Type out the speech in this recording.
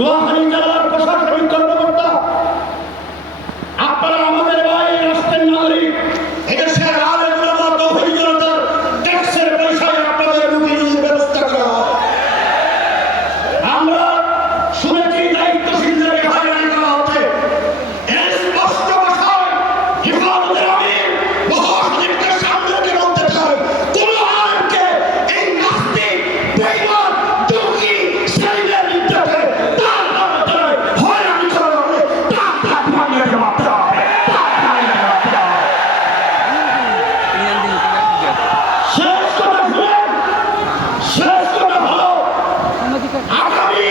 নোয়াখালী জেলার প্রশাসনিক কর্মকর্তা, আপনারা আমাদের ভাই, রাষ্ট্রের নাগরিক, এদেশের আলেম ওলামা তৌহিদি জনতার ট্যাক্সের পয়সায় আপনাদের রুগীর ব্যবস্থা করা হয়। আমরা শুনেছি দায়িত্বশীলদেরকে হয়রানি করা হচ্ছে। এর স্পষ্ট ভাষায় হেফাজতের আমির মহাসচিবকে সামনে রেখে বলতে চাই, কোন আলেমকে এই নাস্তিক বেঈমান জঙ্গি শরীরের নির্দেশে তার আলোচনায় হয়রানি করা হবে, তার ভাঙিয়ে জবাব দেওয়া হবে, তার ভাঙিয়ে জবাব দেওয়া হবে। শেষ কথা শুনেন, শেষ কথা হলো আগামী